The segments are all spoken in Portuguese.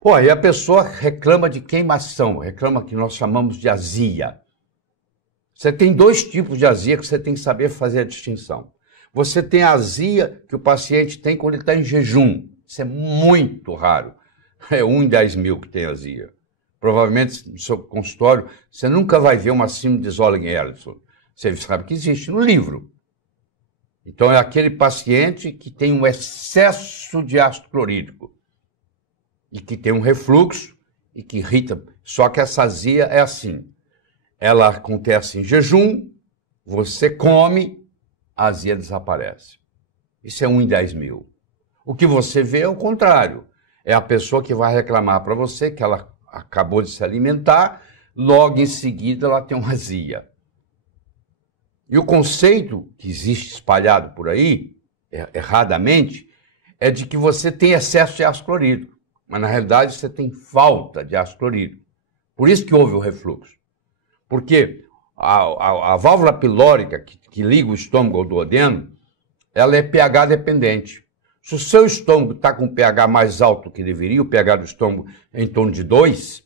Pô, aí a pessoa reclama de queimação, reclama que nós chamamos de azia. Você tem dois tipos de azia que você tem que saber fazer a distinção. Você tem a azia que o paciente tem quando ele está em jejum. Isso é muito raro. É 1 em 10 mil que tem azia. Provavelmente no seu consultório você nunca vai ver uma síndrome de Zolling-Ellison. Você sabe que existe no livro. Então é aquele paciente que tem um excesso de ácido clorídrico e que tem um refluxo e que irrita. Só que essa azia é assim. Ela acontece em jejum, você come, a azia desaparece. Isso é 1 em 10 mil. O que você vê é o contrário. É a pessoa que vai reclamar para você que ela acabou de se alimentar, logo em seguida ela tem uma azia. E o conceito que existe espalhado por aí, erradamente, é de que você tem excesso de ácido clorídrico, mas na realidade você tem falta de ácido clorídrico. Por isso que houve o refluxo. Porque a válvula pilórica que liga o estômago ao duodeno, ela é pH dependente. Se o seu estômago está com um pH mais alto do que deveria, o pH do estômago é em torno de 2,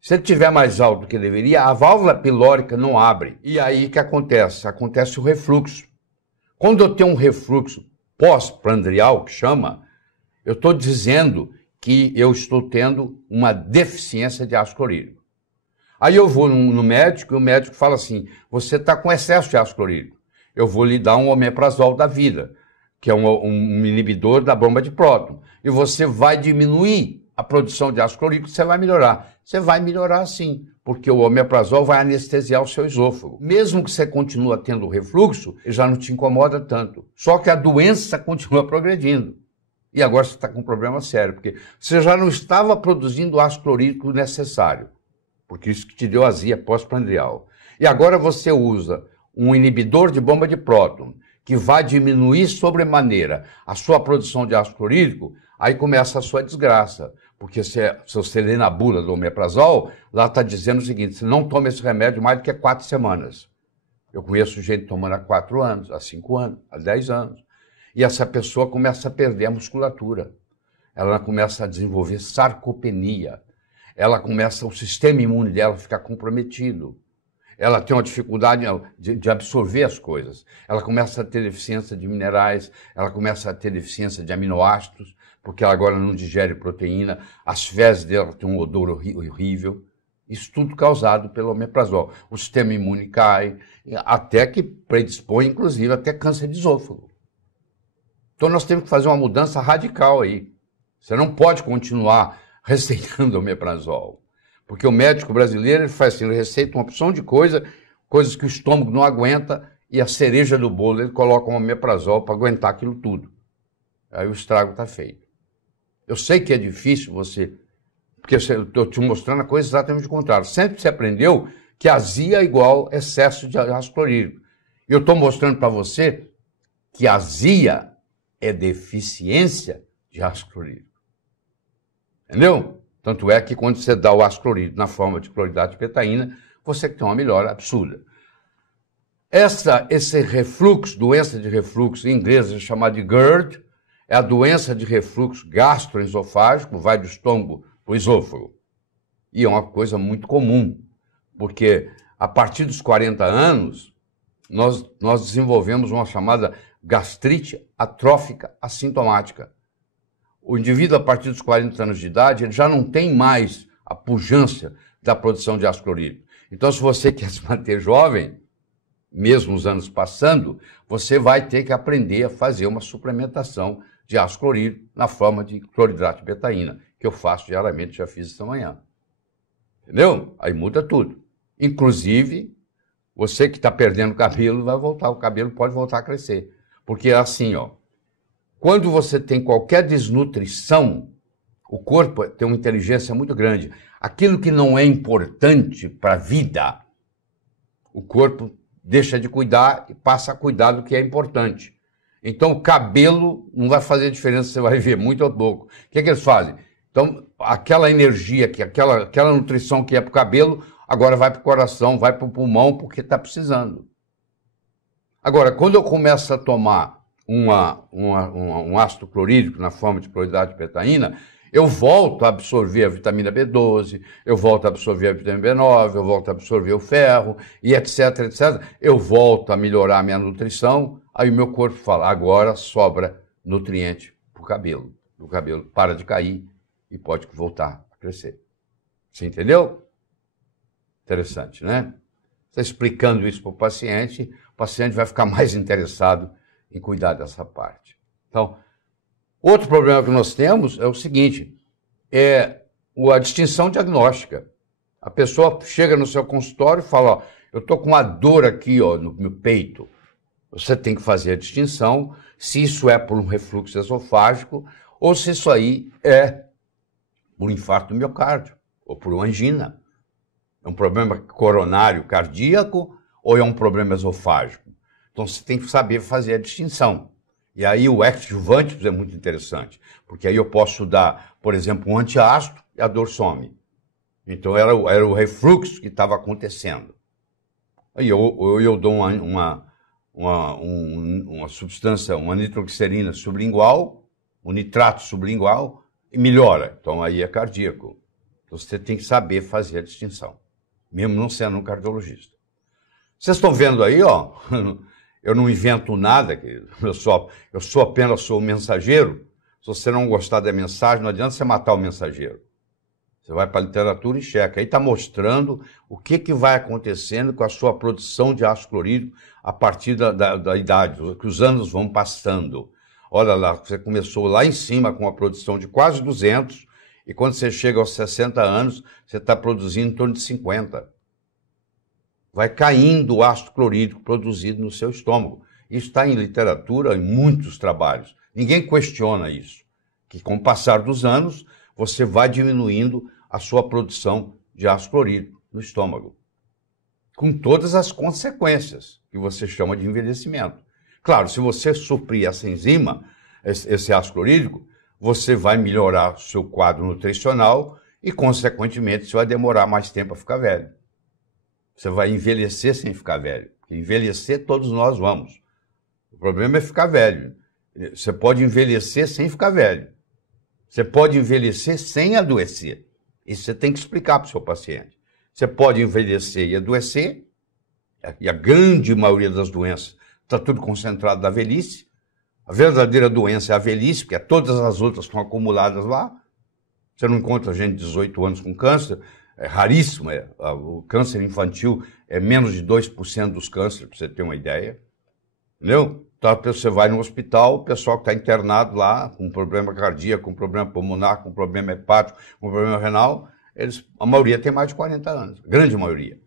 se ele estiver mais alto do que deveria, a válvula pilórica não abre. E aí o que acontece? Acontece o refluxo. Quando eu tenho um refluxo pós-prandial, que chama, eu estou dizendo que eu estou tendo uma deficiência de ácido clorídrico. Aí eu vou no médico e o médico fala assim, você está com excesso de ácido clorídrico. Eu vou lhe dar um omeprazol da vida, que é um inibidor da bomba de próton. E você vai diminuir a produção de ácido clorídrico, você vai melhorar. Você vai melhorar sim, porque o omeprazol vai anestesiar o seu esôfago. Mesmo que você continue tendo refluxo, ele já não te incomoda tanto. Só que a doença continua progredindo. E agora você está com um problema sério, porque você já não estava produzindo o ácido clorídrico necessário, porque isso que te deu azia pós-prandial. E agora você usa um inibidor de bomba de próton, que vai diminuir sobremaneira a sua produção de ácido clorídrico, aí começa a sua desgraça. Porque se você lê na bula do omeprazol, lá está dizendo o seguinte, você não toma esse remédio mais do que 4 semanas. Eu conheço gente tomando há 4 anos, há 5 anos, há 10 anos. E essa pessoa começa a perder a musculatura. Ela começa a desenvolver sarcopenia. O sistema imune dela fica comprometido. Ela tem uma dificuldade de absorver as coisas. Ela começa a ter deficiência de minerais, ela começa a ter deficiência de aminoácidos, porque ela agora não digere proteína, as fezes dela têm um odor horrível. Isso tudo causado pelo omeprazol. O sistema imune cai, até que predispõe, inclusive, até câncer de esôfago. Então nós temos que fazer uma mudança radical aí. Você não pode continuar receitando omeprazol. Porque o médico brasileiro ele faz assim, ele receita uma opção de coisas que o estômago não aguenta, e a cereja do bolo ele coloca um omeprazol para aguentar aquilo tudo. Aí o estrago está feito. Eu sei que é difícil porque eu estou te mostrando a coisa exatamente o contrário. Sempre você aprendeu que azia é igual excesso de ácido clorídrico. E eu estou mostrando para você que azia é deficiência de ácido clorídrico. Entendeu? Tanto é que quando você dá o ácido clorídrico na forma de cloridrato de betaína, você tem uma melhora absurda. Esse refluxo, doença de refluxo, em inglês é chamada de GERD, é a doença de refluxo gastroesofágico, vai do estômago para o esôfago. E é uma coisa muito comum, porque a partir dos 40 anos, nós desenvolvemos uma chamada gastrite atrófica assintomática. O indivíduo, a partir dos 40 anos de idade, ele já não tem mais a pujança da produção de ácido clorídrico. Então, se você quer se manter jovem, mesmo os anos passando, você vai ter que aprender a fazer uma suplementação de ácido clorídrico na forma de cloridrato de betaína, que eu faço diariamente, já fiz esta manhã. Entendeu? Aí muda tudo. Inclusive, você que está perdendo cabelo, vai voltar, o cabelo pode voltar a crescer. Porque é assim, ó. Quando você tem qualquer desnutrição, o corpo tem uma inteligência muito grande. Aquilo que não é importante para a vida, o corpo deixa de cuidar e passa a cuidar do que é importante. Então o cabelo não vai fazer diferença, você vai ver muito ou pouco. O que é que eles fazem? Então aquela energia, aquela nutrição que é para o cabelo, agora vai para o coração, vai para o pulmão, porque está precisando. Agora, quando eu começo a tomar um ácido clorídrico na forma de cloridrato de betaína, eu volto a absorver a vitamina B12, eu volto a absorver a vitamina B9, eu volto a absorver o ferro, e etc, etc. Eu volto a melhorar a minha nutrição, aí o meu corpo fala, agora sobra nutriente para o cabelo. O cabelo para de cair e pode voltar a crescer. Você entendeu? Interessante, né? Você explicando isso para o paciente vai ficar mais interessado em cuidar dessa parte. Então, outro problema que nós temos é o seguinte, é a distinção diagnóstica. A pessoa chega no seu consultório e fala, ó, eu estou com uma dor aqui ó, no meu peito. Você tem que fazer a distinção se isso é por um refluxo esofágico ou se isso aí é por um infarto do miocárdio ou por uma angina. É um problema coronário cardíaco ou é um problema esofágico? Então você tem que saber fazer a distinção. E aí o adjuvante é muito interessante, porque aí eu posso dar, por exemplo, um antiácido e a dor some. Então era o refluxo que estava acontecendo. Aí eu dou uma substância, uma nitroglicerina sublingual, um nitrato sublingual, e melhora. Então aí é cardíaco. Então você tem que saber fazer a distinção, mesmo não sendo um cardiologista. Vocês estão vendo aí, ó, eu não invento nada, eu sou apenas o mensageiro. Se você não gostar da mensagem, não adianta você matar o mensageiro. Você vai para a literatura e checa. Aí está mostrando o que vai acontecendo com a sua produção de ácido clorídrico a partir da idade, que os anos vão passando. Olha lá, você começou lá em cima com uma produção de quase 200, e quando você chega aos 60 anos, você está produzindo em torno de 50. Vai caindo o ácido clorídrico produzido no seu estômago. Isso está em literatura, em muitos trabalhos. Ninguém questiona isso. Que com o passar dos anos, você vai diminuindo a sua produção de ácido clorídrico no estômago. Com todas as consequências que você chama de envelhecimento. Claro, se você suprir essa enzima, esse ácido clorídrico, você vai melhorar o seu quadro nutricional e, consequentemente, você vai demorar mais tempo a ficar velho. Você vai envelhecer sem ficar velho. Envelhecer todos nós vamos. O problema é ficar velho. Você pode envelhecer sem ficar velho. Você pode envelhecer sem adoecer. Isso você tem que explicar para o seu paciente. Você pode envelhecer e adoecer, e a grande maioria das doenças está tudo concentrado na velhice. A verdadeira doença é a velhice, porque todas as outras estão acumuladas lá. Você não encontra gente de 18 anos com câncer, é raríssimo. O câncer infantil é menos de 2% dos cânceres, para você ter uma ideia. Entendeu? Então você vai no hospital, o pessoal que está internado lá, com problema cardíaco, com problema pulmonar, com problema hepático, com problema renal, a maioria tem mais de 40 anos, a grande maioria.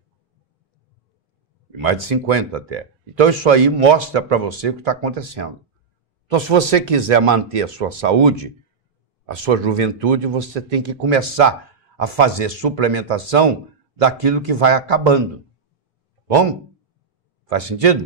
Mais de 50 até. Então isso aí mostra para você o que está acontecendo. Então se você quiser manter a sua saúde, a sua juventude, você tem que começar a fazer suplementação daquilo que vai acabando. Bom? Faz sentido?